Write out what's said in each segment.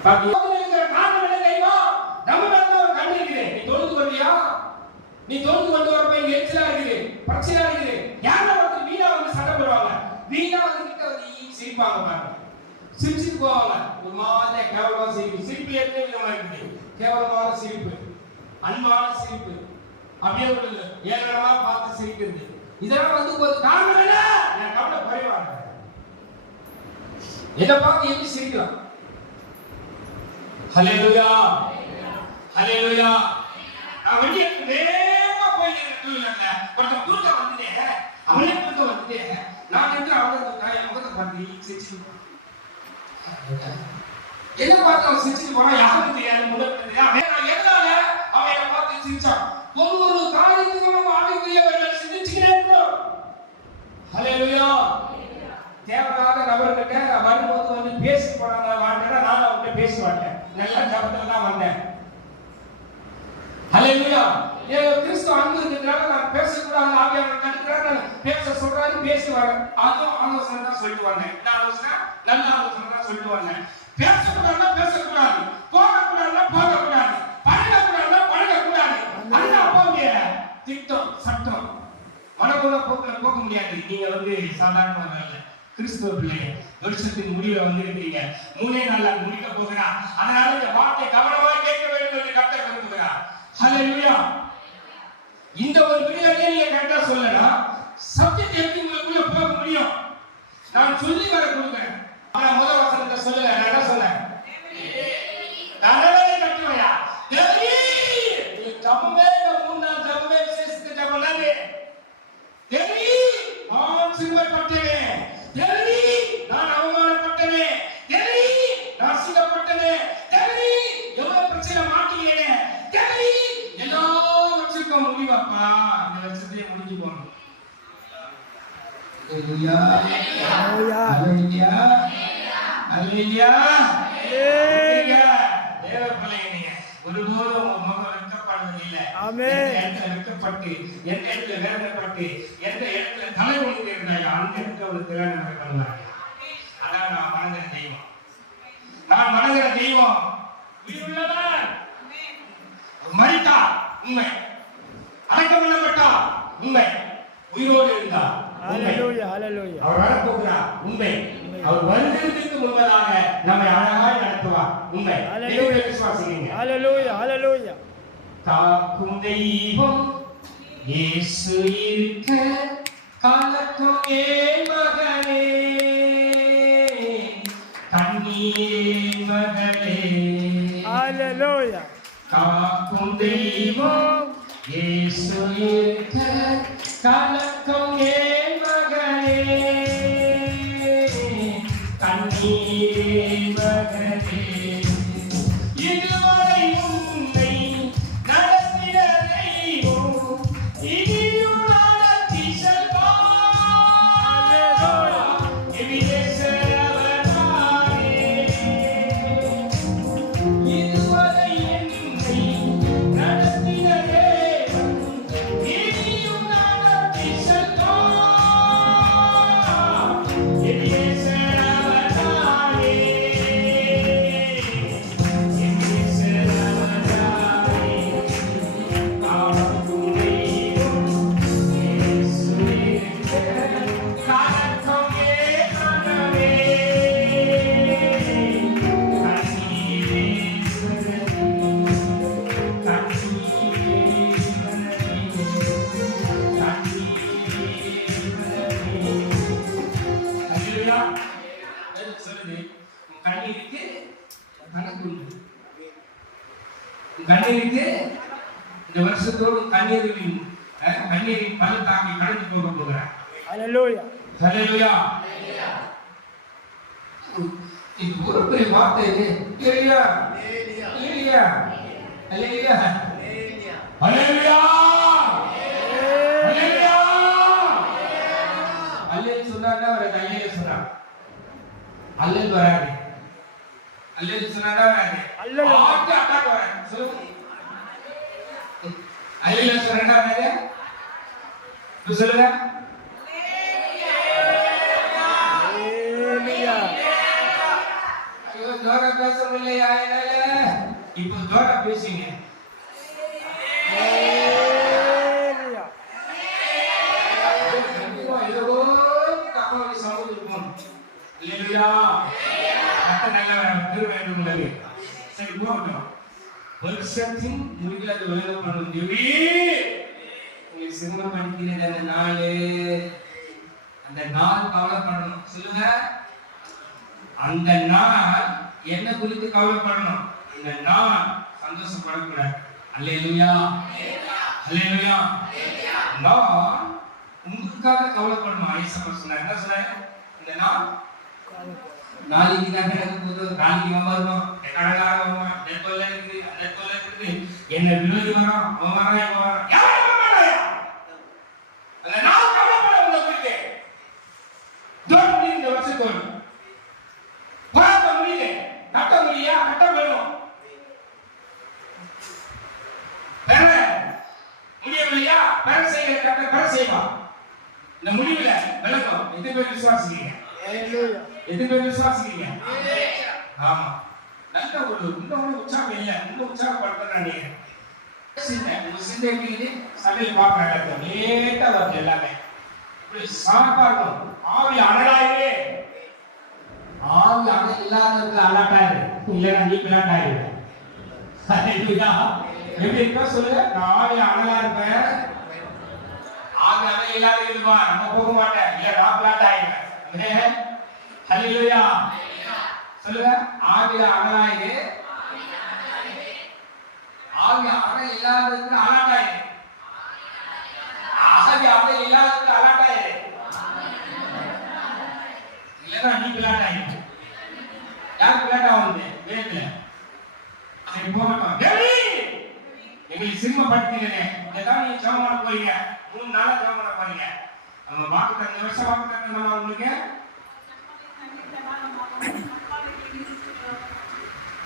நீ தோந்து கொண்டியா? நீ கொண்டு வரப்ப இங்க எரிச்சலா இருக்குது, பிரச்சனையா இருக்குது. யாரோ ஒருத்தர் வீணா வந்து சண்டை போடுவாங்க. வீணா வந்து கிட்ட வந்து சிரிப்பாங்க பாருங்க. சிரிச்சுட்டு போவாங்க. ஒரு மாதிரி கேவலமா சிரிப்பு. சிரிப்பு எத்தனை விதமா இருக்குது. கேவலமான சிரிப்பு, அன்பான சிரிப்பு, அப்படியே ஒரு ஏளனமா பார்த்து சிரிக்கிறது. இதெல்லாம் வந்து ஒரு காரணம் என்ன? என் கவலை குறைவாங்க. இதை பார்த்து எப்படி சிரிக்கலாம் ஹalleluya ஹalleluya நான் வெளியே வேகமா போய் நின்னுட்டேன்ல ஒருத்தன் குறுக்க வந்துட்டே அவனே குறுக்க வந்துட்டே நான் நின்று நான் முகத்தை பார்த்து சிரிச்சு என்ன பார்த்து அவன் சிரிச்சு போனா யாருக்கும் தெரியாது முதல் அவன் எதனால அவன் என்ன பார்த்து சிரிச்சான்? ஒவ்வொரு காரியத்துக்கும் ஆவிக்குரியவர்கள் சிந்திச்சுக்கிட்டே இருக்கோம் ஹalleluya தேவையில்லாத நபர்கிட்ட வரும்போது வந்து பேசி போனாங்க வாண்டேன்னா நான் அவங்ககிட்ட பேச மாட்டேன் நல்ல ஜபத்துல தான் வந்தேன். ஹalleluya. ஏன் கிறிஸ்து அன்பு இருக்கிறதுனால நான் பேசக்கூடாது ஆவியானவர் தடுக்கிறார் பேச சொல்றாரு பேசி அதுவும் ஆலோசனை தான் சொல்லிட்டு வந்தேன். இந்த ஆலோசனை? நல்ல ஆலோசனை தான் சொல்லிட்டு வந்தேன். பேசக்கூடாதுன்னா பேசக்கூடாது. போகக்கூடாதுன்னா போகக்கூடாது. பழகக்கூடாதுன்னா பழகக்கூடாது. அந்த அப்பாவுடைய திட்டம் சட்டம். மனபோல போக்குல போக முடியாது. நீங்க வந்து சாதாரண இல்ல கிறிஸ்துவ பிள்ளைங்க வருஷத்தின் முடிவை வந்திருக்கீங்க மூணே நாள்ல முடிக்க போகிறான் அதனால இந்த வார்த்தை கவனமா கேட்க வேண்டும் என்று கர்த்தர் விரும்புகிறார். ஹalleluya இந்த ஒரு விடுதலையை நீங்க கரெக்டா சொல்லலாம். சப்ஜெக்ட் எப்படி உங்களுக்குள்ள போக முடியும்? நான் சொல்லி வர கொடுக்கிறேன் ஆனா முதல் வசனத்தை சொல்லல நான் என்ன சொன்னேன் நரவே கட்டுவையா தேவி நீ ஜபமே இந்த மூணு நாள் ஜபமே விசேஷத்துக்கு ஜபம் தானே தேவி நான் சிறுமைப்பட்டேனே தேவி நான் அவமானப்பட்டேனே தேவி நான் அசிங்கப்பட்டேனே தேவி எவ்வளவு பிரச்சனை மாட்டினேனே தேவி எல்லாம் வச்சிருக்க முடிவாப்பா இந்த வருஷத்தையே முடிஞ்சு போகணும் Haleluya. Haleluya. Haleluya. Haleluya. Haleluya. தேவ பிள்ளைங்க நீங்க. ஒருபோதும் உங்க முகம் வெட்கப்படுவது இல்லை. ஆமென். எந்த இடத்துல வெட்கப்பட்டு, எந்த இடத்துல வேதனைப்பட்டு, எந்த இடத்துல தலை இருந்தாயோ, அந்த இடத்துல ஒரு திறன் பண்ணுவாங்க. அதான் நான் வணங்குற தெய்வம். நான் வணங்குற தெய்வம். உயிருள்ளவர். மரித்தார் உண்மை. அடக்கம் பண்ணப்பட்டார் உண்மை. உயிரோடு இருந்தார். அவர் வரப்போகிறார் உண்மை. அவர் வருகிறதுக்கு முன்பதாக நம்மை அழகாய் நடத்துவார் உண்மை. விசுவாசிக்கிறீங்க. காக்கும் தெய்வம் இயேசு இருக்க கலக்கும் ஏன் மகனே கண்ணீர் மகளே. Haleluya. காக்கும் தெய்வம் இயேசு இருக்க கலக்கம் கண்ணீரே மகனே கண்ணீருக்கு கணக்கு உண்டு. உன் கண்ணீருக்கு இந்த வருஷத்தோடு கண்ணீரின் அஹ், கண்ணீரின் பள்ளத்தாக்கை கடந்து போக போகிறார் ஒரு பெரிய வார்த்தை இது. அல்லேல் வராது அல்லேல் சொன்னாங்க வராது அல்லேல். ஆட்டு அட்டாக் வராது சொல்லுங்க அல்லேல் சொன்னாங்க வராது இப்ப சொல்லுங்க Haleluya. ஐயோ ஜோரா பேச முடியலையா என்னால இப்போ ஜோரா பேசுங்க இல்லையா கத்த நல்ல திருவேண்டும் உள்ளது சரி போகட்டும். வருஷத்தின் முடிவில் அது எழுதப்படும் சொல்லி நீங்க சிரமம் படிக்கிறது அந்த நாள். அந்த நாள் கவலைப்படணும். சொல்லுங்க. அந்த நாள் என்ன குறித்து கவலைப்படணும்? அந்த நாள் சந்தோஷப்படக்கூடாது. அல்லேலூயா. அல்லேலூயா. நான் உங்களுக்காக கவலைப்படணும். ஐசப்பர் சொன்னார். என்ன சொன்னார்? இந்த நாள் ನಾಲಿಗೆ ಗಂಟೆಗಳು ನಾಲಿಗೆ ಅವಮಾನ ಎಕಡಗಾರ ಅವಮಾನ ನೆಟ್ಕೊಳ್ಳಿ ಅದಕ್ಕೊಳ್ಳಿ ಎನ್ನ ವಿರೋಧಿ ಅವಮಾನ ಅವಮಾನ எத்தனை பேர் விசுவாசிக்கிறீங்க ஆமா. நல்ல ஒரு இன்னும் உற்சாகம் இல்ல. இன்னும் உற்சாகப்படுத்துறேன் நீங்க சின்ன உங்க சிந்தை சமையல் பார்க்கறாங்க லேட்டா வருது எல்லாமே. சாப்பா இருக்கும். ஆவி அனலாயிரு ஆவி அனல் இல்லாதவர்கள் அலாட்டாயிரு இல்லைன்னா நீ பிளாட்டாயிரு எப்படி இருக்கா சொல்லுங்க நான் ஆவி அனலா இருப்பேன். ஆவி அனல் இல்லாத இருப்பா நம்ம போக மாட்டேன். இல்ல நான் பிளாட் ஆயிடுவேன் ஹalleluya. சொல்லுங்க ஆவில அனலாயிரு ஆவி அனல் இல்லாததுக்கு அலாட்டாயிரு ஆவி அனல் இல்லாததுக்கு அலாட்டாயிரு இல்லைன்னா நீ பிளாட் ஆயிரு யார் பிளாட் ஆகுது வேத்துல சரி போகட்டும் தேவி எங்களை சிரமப்படுத்தினேன் இதான் நீங்க ஜெபம் பண்ண போறீங்க. மூணு நாளா ஜெபம் பண்ண போறீங்க. நம்ம வாக்கு தந்த வருஷம் வாக்கு தந்தமா உங்களுக்கு?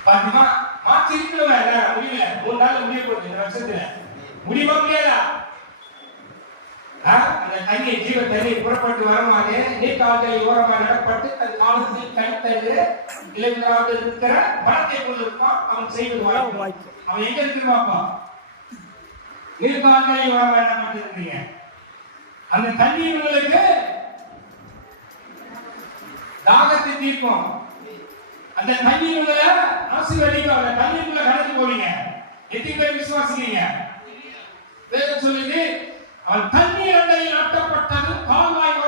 பாத்தீமா மா இருக்கிறவங்க எல்லாரும்? முடியல. மூணு நாள் முடிய போகுது இந்த வருஷத்துல. முடியுமா முடியாதா? ஆ? அந்த தண்ணி ஜீவ தண்ணி புறப்பட்டு வருமாறு நீர்க்கால்களை ஓரமாக நடப்பட்டு தன் காலத்தில் கணித்தது இளைஞராக இருக்கிற பணத்தை கொண்டு இருப்பான். அவன் செய்வது வழக்கம். அவன் எங்க இருக்கிறாப்பா நீர்க்கால்களை ஓரமாக நடப்பட்டு இருக்கிறீங்க அந்த தண்ணி உங்களுக்கு தாகத்தை தீர்க்கும். அந்த தண்ணி உங்களை ஆசீர்வதிக்கும் அந்த தண்ணிக்குள்ள கடந்து போவீங்க எத்தனை பேர் விசுவாசிக்கிறீங்க? வேதம் சொல்லுது அவன் தண்ணீர் அண்டையில் நாட்டப்பட்டது கால்வாய்